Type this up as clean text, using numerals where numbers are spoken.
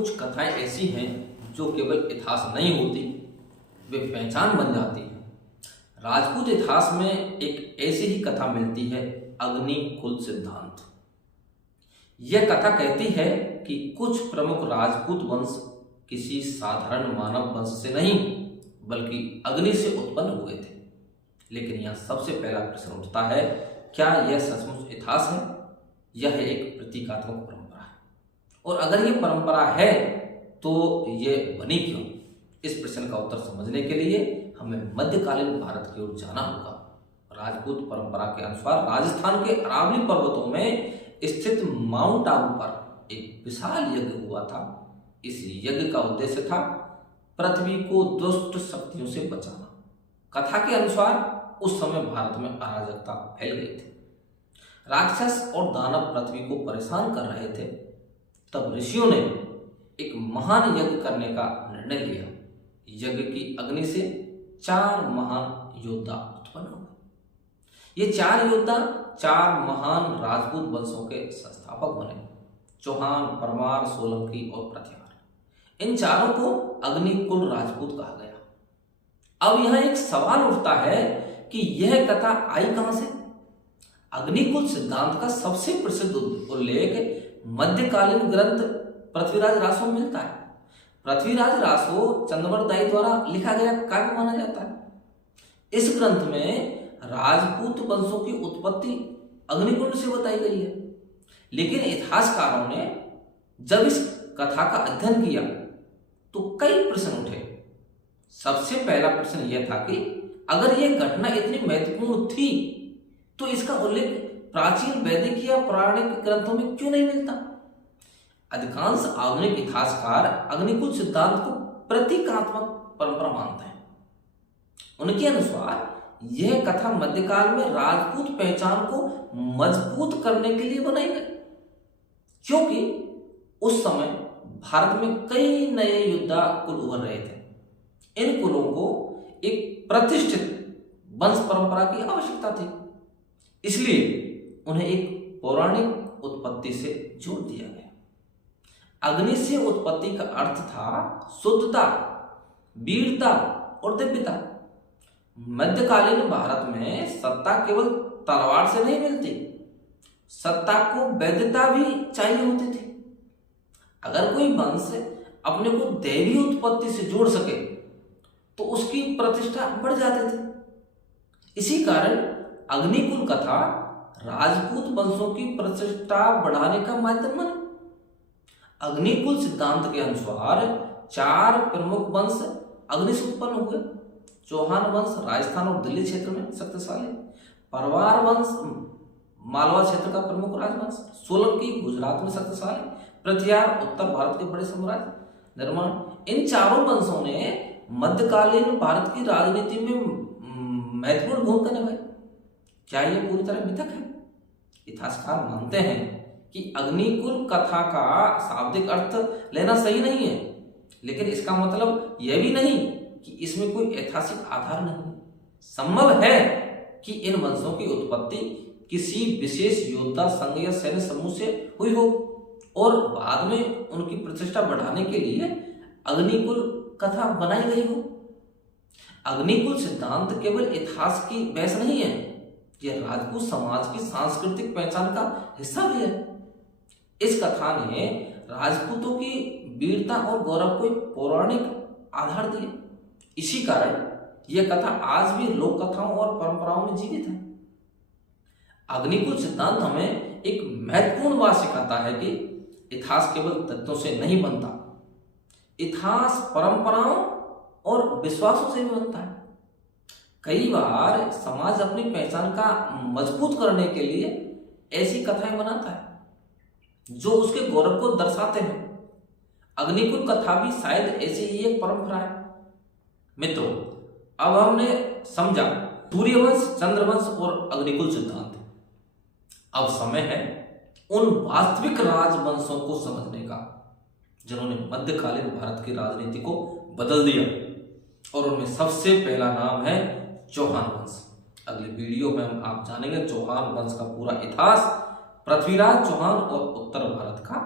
कुछ कथाएं ऐसी हैं जो केवल इतिहास नहीं होती, वे पहचान बन जाती हैं। राजपूत इतिहास में एक ऐसी ही कथा मिलती है, अग्निकुल सिद्धांत। यह कथा कहती है कि कुछ प्रमुख राजपूत वंश किसी साधारण मानव वंश से नहीं बल्कि अग्नि से उत्पन्न हुए थे। लेकिन यह सबसे पहला प्रश्न उठता है, क्या यह सचमुच इतिहास है? यह एक प्रतीकात्मक परंपरा है, और अगर यह परंपरा है तो यह बनी क्यों? इस प्रश्न का उत्तर समझने के लिए हमें मध्यकालीन भारत की ओर जाना होगा। राजपूत परंपरा के अनुसार राजस्थान के अरावली पर्वतों में स्थित माउंट आबू पर एक विशाल यज्ञ हुआ था। इस यज्ञ का उद्देश्य था पृथ्वी को दुष्ट शक्तियों से बचाना। कथा के अनुसार उस समय भारत में अराजकता फैल गई थी, राक्षस और दानव पृथ्वी को परेशान कर रहे थे। तब ऋषियों ने एक महान यज्ञ करने का निर्णय लिया। यज्ञ की अग्नि से 4 महान योद्धा उत्पन्न हुए। ये 4 योद्धा 4 महान राजपूत वंशों के संस्थापक बने, चौहान, परमार, सोलंकी और प्रतिहार। इन चारों को अग्निकुल राजपूत कहा गया। अब यहां एक सवाल उठता है कि यह कथा आई कहां से? अग्निकुल सिद्धांत का सबसे प्रसिद्ध उल्लेख मध्यकालीन ग्रंथ पृथ्वीराज रासो में मिलता है। पृथ्वीराज रासो चंद्रवरदायी द्वारा लिखा गया काव्य माना जाता है। इस ग्रंथ में राजपूत वंशों की उत्पत्ति अग्निकुंड से बताई गई है। लेकिन इतिहासकारों ने जब इस कथा का अध्ययन किया तो कई प्रश्न उठे। सबसे पहला प्रश्न यह था कि अगर यह घटना इतनी महत्वपूर्ण थी तो इसका उल्लेख प्राचीन वैदिक या पौराणिक ग्रंथों में क्यों नहीं मिलता? अधिकांश आधुनिक इतिहासकार अग्निकुल सिद्धांत को प्रतीकात्मक परंपरा मानते हैं। उनके अनुसार यह कथा मध्यकाल में राजपूत पहचान को मजबूत करने के लिए बनाई गई, क्योंकि उस समय भारत में कई नए योद्धा कुल उभर रहे थे। इन कुलों को एक प्रतिष्ठित वंश परंपरा की आवश्यकता थी, इसलिए उन्हें एक पौराणिक उत्पत्ति से जोड़ दिया गया। अग्नि से उत्पत्ति का अर्थ था शुद्धता, वीरता और दिव्यता। मध्यकालीन भारत में सत्ता केवल तलवार से नहीं मिलती, सत्ता को वैधता भी चाहिए होती थी। अगर कोई वंश अपने को दैवी उत्पत्ति से जोड़ सके तो उसकी प्रतिष्ठा बढ़ जाती थी। इसी कारण अग्निकुल कथा राजपूत वंशों की प्रतिष्ठा बढ़ाने का माध्यम बनी। अग्निकुल सिद्धांत के अनुसार 4 प्रमुख वंश अग्नि से उत्पन्न हुए। चौहान वंश राजस्थान और दिल्ली क्षेत्र में शक्तिशाली, परवार वंश मालवा क्षेत्र का प्रमुख राजवंश, सोलंकी गुजरात में शक्तिशाली, प्रतिहार उत्तर भारत के बड़े साम्राज्य निर्माण। इन चारों वंशों ने मध्यकालीन भारत की राजनीति में महत्वपूर्ण भूमिका निभाई। क्या यह पूरी तरह मिथक है? इतिहासकार मानते हैं कि अग्निकुल कथा का शाब्दिक अर्थ लेना सही नहीं है, लेकिन इसका मतलब यह भी नहीं कि इसमें कोई ऐतिहासिक आधार नहीं है। संभव है कि इन वंशों की उत्पत्ति किसी विशेष योद्धा संघ या सैन्य समूह से हुई हो और बाद में उनकी प्रतिष्ठा बढ़ाने के लिए अग्निकुल कथा बनाई गई हो। अग्निकुल सिद्धांत केवल इतिहास की बहस नहीं है, यह राजपूत समाज की सांस्कृतिक पहचान का हिस्सा भी है। इस कथा ने राजपूतों की वीरता और गौरव को एक पौराणिक आधार दिया। इसी कारण यह कथा आज भी लोक कथाओं और परंपराओं में जीवित है। अग्निकुल सिद्धांत हमें एक महत्वपूर्ण बात सिखाता है कि इतिहास केवल तथ्यों से नहीं बनता, इतिहास परंपराओं और विश्वासों से भी बनता है। कई बार समाज अपनी पहचान का मजबूत करने के लिए ऐसी कथाएं बनाता है जो उसके गौरव को दर्शाते हैं। अग्निकुल कथा भी शायद ऐसी ही एक परंपरा है। मित्रों, अब हमने समझा सूर्यवंश, चंद्रवंश और अग्निकुल सिद्धांत। अब समय है उन वास्तविक राजवंशों को समझने का जिन्होंने मध्यकालीन भारत की राजनीति को बदल दिया, और उनमें सबसे पहला नाम है चौहान वंश। अगले वीडियो में हम आप जानेंगे चौहान वंश का पूरा इतिहास, पृथ्वीराज चौहान और उत्तर भारत का